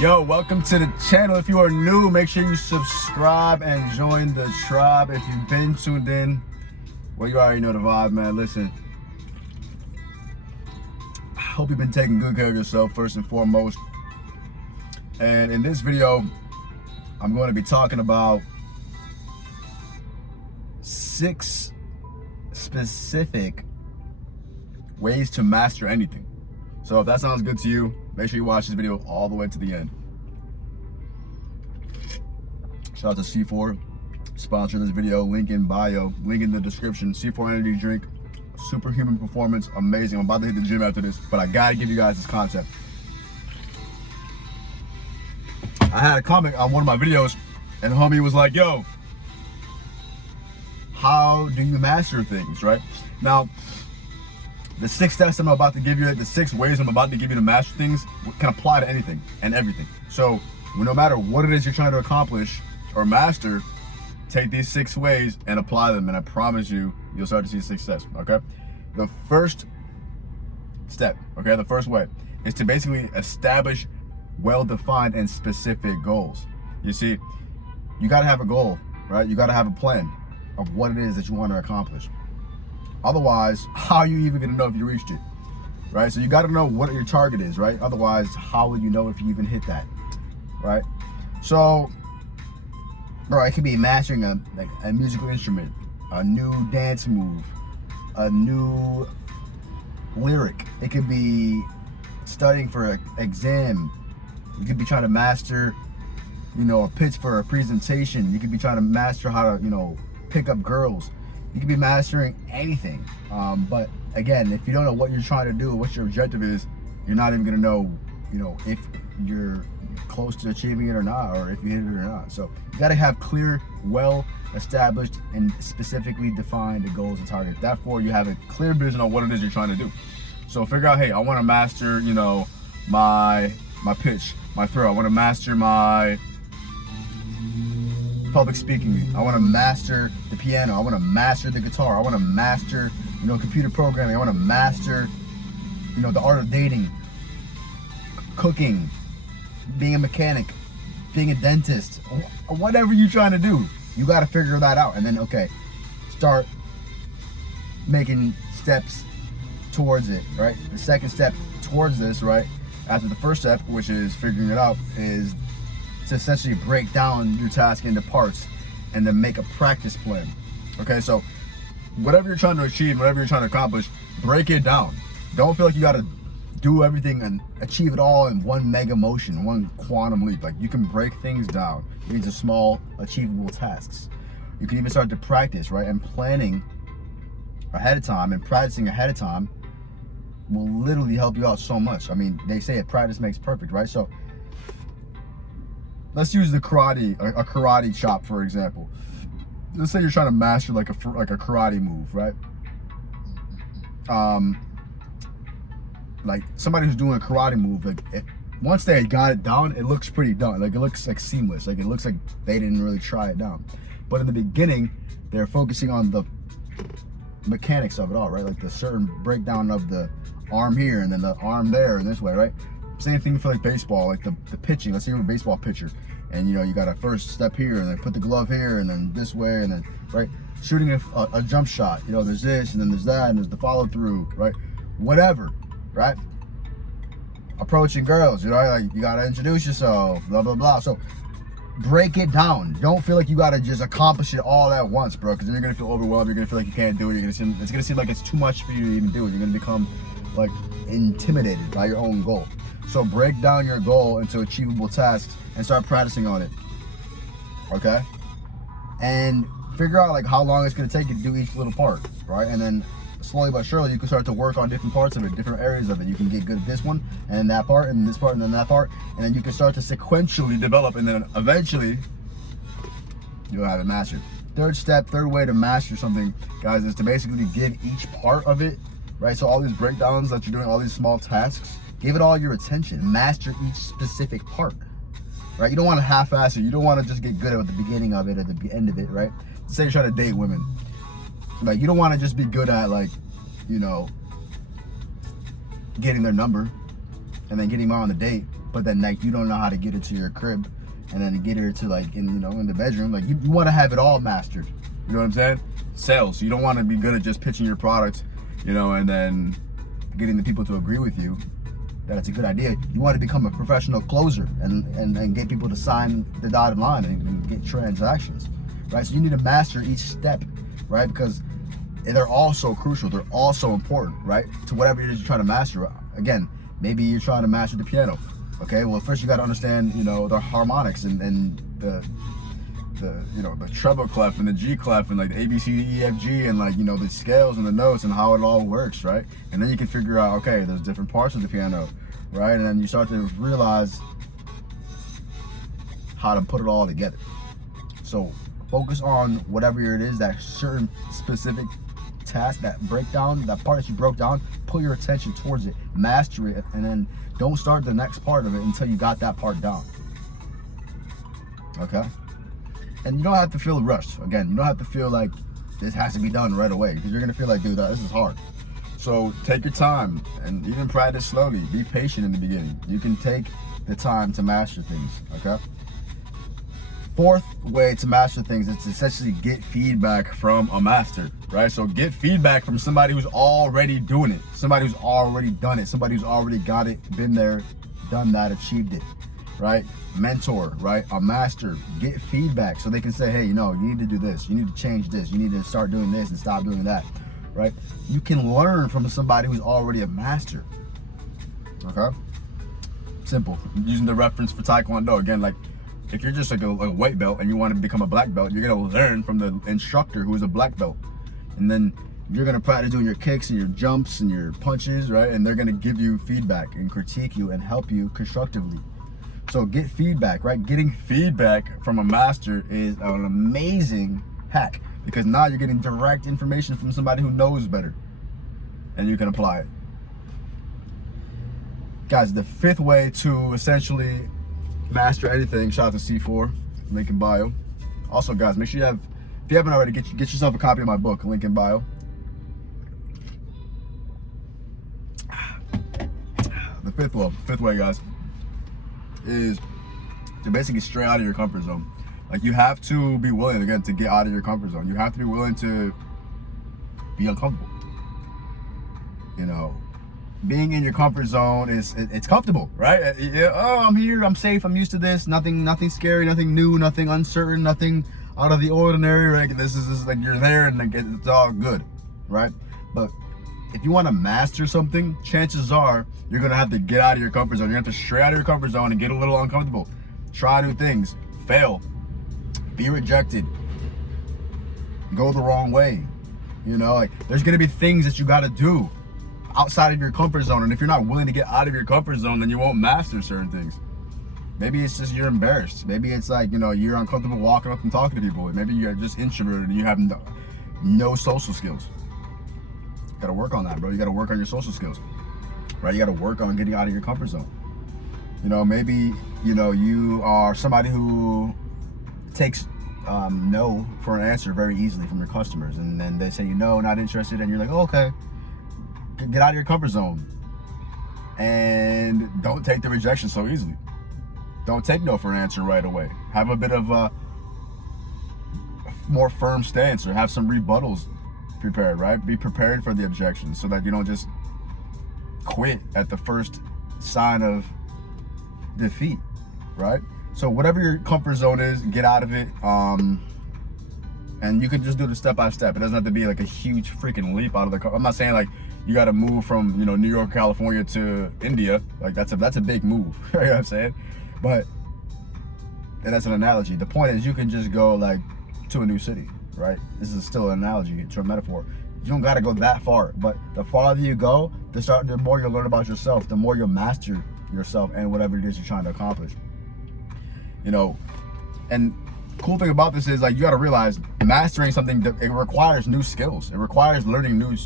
Yo, welcome to the channel. If you are new, make sure you subscribe and join the tribe. If you've been tuned in, well, you already know the vibe, man. Listen, I hope you've been taking good care of yourself first and foremost. And in this video, I'm going to be talking about 6 specific ways to master anything. So if that sounds good to you, make sure you watch this video all the way to the end. Shout out to C4, sponsor this video, link in bio, link in the description. C4 energy drink, superhuman performance, amazing. I'm about to hit the gym after this, but I gotta give you guys this concept. I had a comment on one of my videos, and the homie was like, yo, how do you master things, right? Now, the 6 steps I'm about to give you, the 6 ways I'm about to give you to master things can apply to anything and everything. So no matter what it is you're trying to accomplish or master, take these 6 ways and apply them, and I promise you, you'll start to see success, okay? The first step, okay, the first way is to basically establish well-defined and specific goals. You see, you gotta have a goal, right? You gotta have a plan of what it is that you want to accomplish. Otherwise, how are you even gonna know if you reached it, right? So you gotta know what your target is, right? Otherwise, how will you know if you even hit that, right? So, bro, it could be mastering a musical instrument, a new dance move, a new lyric. It could be studying for an exam. You could be trying to master, a pitch for a presentation. You could be trying to master how to, pick up girls. You could be mastering anything. But again, if you don't know what you're trying to do, what your objective is, you're not even gonna know, if you're close to achieving it or not, or if you hit it or not. So you gotta have clear, well-established, and specifically defined goals and targets. Therefore, you have a clear vision on what it is you're trying to do. So figure out, hey, I wanna master, my pitch, my throw. I wanna master my public speaking. I want to master the piano. I want to master the guitar. I want to master, computer programming. I want to master, the art of dating, cooking, being a mechanic, being a dentist, whatever you're trying to do. You got to figure that out, and then start making steps towards it. Right. The second step towards this, right, after the first step, which is figuring it out, is to essentially break down your task into parts and then make a practice plan. Okay, so whatever you're trying to achieve, whatever you're trying to accomplish, break it down. Don't feel like you gotta do everything and achieve it all in one mega motion, one quantum leap. Like, you can break things down into small, achievable tasks. You can even start to practice, right? And planning ahead of time and practicing ahead of time will literally help you out so much. I mean, they say practice makes perfect, right? So let's use a karate chop, for example. Let's say you're trying to master like a karate move, right? Like somebody who's doing a karate move, once they got it down, it looks pretty done. Like, it looks like seamless. Like, it looks like they didn't really try it down. But in the beginning, they're focusing on the mechanics of it all, right? Like the certain breakdown of the arm here and then the arm there and this way, right? Same thing for like baseball, like the pitching. Let's say you're a baseball pitcher, and you got to first step here, and then put the glove here, and then this way, and then right, shooting a jump shot. There's this, and then there's that, and there's the follow through, right? Whatever, right? Approaching girls, like you gotta introduce yourself, blah blah blah. So break it down. Don't feel like you gotta just accomplish it all at once, bro, because then you're gonna feel overwhelmed. You're gonna feel like you can't do it. It's gonna seem like it's too much for you to even do it. You're gonna become like intimidated by your own goal. So break down your goal into achievable tasks and start practicing on it, okay? And figure out like how long it's gonna take you to do each little part, right? And then slowly but surely, you can start to work on different parts of it, different areas of it. You can get good at this one, and then that part, and this part, and then that part, and then you can start to sequentially develop, and then eventually, you'll have it mastered. Third way to master something, guys, is to basically give each part of it, right? So all these breakdowns that you're doing, all these small tasks, give it all your attention. Master each specific part, right? You don't want to half-ass it. You don't want to just get good at the beginning of it, at the end of it, right? Say you're trying to date women. Like, you don't want to just be good at, like, getting their number and then getting them on the date. But but then like you don't know how to get it to your crib, and then to get her to like in the bedroom. Like you want to have it all mastered. You know what I'm saying? Sales. You don't want to be good at just pitching your product, and then getting the people to agree with you that it's a good idea. You want to become a professional closer and get people to sign the dotted line and get transactions, right? So you need to master each step, right? Because they're all so crucial. They're all so important, right? To whatever it is you're trying to master. Again, maybe you're trying to master the piano. Okay, well first you got to understand, the harmonics and the treble clef and the G clef and like the A, B, C, D, E, F, G and like, the scales and the notes and how it all works, right? And then you can figure out, okay, there's different parts of the piano, right? And then you start to realize how to put it all together. So focus on whatever it is, that certain specific task, that breakdown, that part that you broke down, put your attention towards it, master it, and then don't start the next part of it until you got that part down. Okay? And you don't have to feel rushed. Again, you don't have to feel like this has to be done right away, because you're gonna feel like, dude, this is hard. So take your time and even practice slowly. Be patient in the beginning. You can take the time to master things, okay? Fourth way to master things is to essentially get feedback from a master, right? So get feedback from somebody who's already doing it, somebody who's already done it, somebody who's already got it, been there, done that, achieved it, right? Mentor, right? A master. Get feedback so they can say, hey, you need to do this, you need to change this, you need to start doing this and stop doing that, right? You can learn from somebody who's already a master, okay? Simple. Using the reference for Taekwondo, again, like if you're just like a white belt and you want to become a black belt, you're going to learn from the instructor who is a black belt. And then you're going to practice doing your kicks and your jumps and your punches, right? And they're going to give you feedback and critique you and help you constructively. So get feedback, right? Getting feedback from a master is an amazing hack, because now you're getting direct information from somebody who knows better and you can apply it. Guys, the fifth way to essentially master anything, shout out to C4, link in bio. Also, guys, make sure if you haven't already, get yourself a copy of my book, link in bio. The fifth way, guys, is to basically stray out of your comfort zone. Like, you have to be willing, again, to get out of your comfort zone. You have to be willing to be uncomfortable. Being in your comfort zone it's comfortable, right? Oh, I'm here, I'm safe, I'm used to this. Nothing scary, nothing new, nothing uncertain, nothing out of the ordinary. Right? This is like you're there and like it's all good, right? But if you want to master something, chances are you're gonna have to get out of your comfort zone. You have to stray out of your comfort zone and get a little uncomfortable. Try new things, fail, be rejected, go the wrong way. Like there's gonna be things that you gotta do outside of your comfort zone, and if you're not willing to get out of your comfort zone, then you won't master certain things. Maybe it's just you're embarrassed. Maybe it's like, you're uncomfortable walking up and talking to people. Maybe you're just introverted and you have no social skills. You gotta work on that, bro. You gotta work on your social skills, right? You gotta work on getting out of your comfort zone. Maybe, you are somebody who takes no for an answer very easily from your customers, and then they say, not interested, and you're like, oh, okay. Get out of your comfort zone and don't take the rejection so easily. Don't take no for an answer right away. Have a bit of a more firm stance, or have some rebuttals prepared, right? Be prepared for the objection so that you don't just quit at the first sign of defeat, right? So whatever your comfort zone is, get out of it. And you can just do it step by step. It doesn't have to be like a huge freaking leap out of the car. I'm not saying like you got to move from, New York, California to India. Like that's a big move. You know what I'm saying? But and that's an analogy. The point is you can just go like to a new city, right? This is still an analogy to a metaphor. You don't got to go that far, but the farther you go, the more you'll learn about yourself, the more you'll master yourself and whatever it is you're trying to accomplish. And cool thing about this is like you got to realize mastering something, that it requires new skills. It requires learning new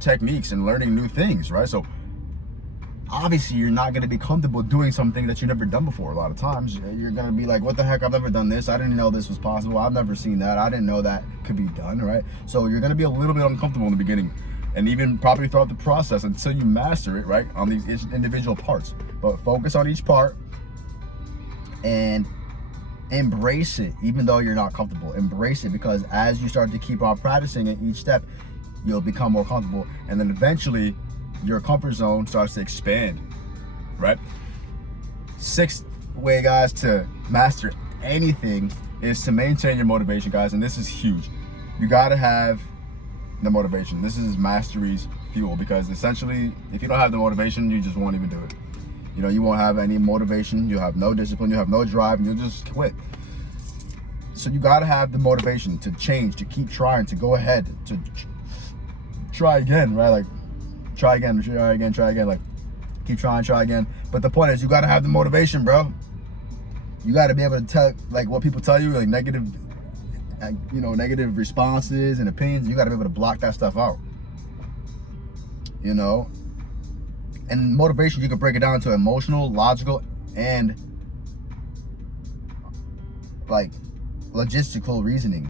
techniques and learning new things, right? So obviously you're not going to be comfortable doing something that you've never done before. A lot of times you're going to be like, what the heck, I've never done this, I didn't know this was possible, I've never seen that, I didn't know that could be done, right? So you're going to be a little bit uncomfortable in the beginning, and even probably throughout the process until you master it, right, on these individual parts. But focus on each part, and embrace it. Even though you're not comfortable, embrace it, because as you start to keep on practicing at each step, you'll become more comfortable, and then eventually your comfort zone starts to expand, right? Sixth way, guys, to master anything is to maintain your motivation, guys, and this is huge. You got to have the motivation. This is mastery's fuel, because essentially if you don't have the motivation, you just won't even do it. You know, you won't have any motivation, you have no discipline, you have no drive, and you'll just quit. So you got to have the motivation to change, to keep trying, to go ahead, to try again, right? Like try again, like keep trying, try again. But the point is, you got to have the motivation, bro. You got to be able to tell, like, what people tell you, like negative responses and opinions. You got to be able to block that stuff out, you know. And motivation, you can break it down to emotional, logical, and like logistical reasoning.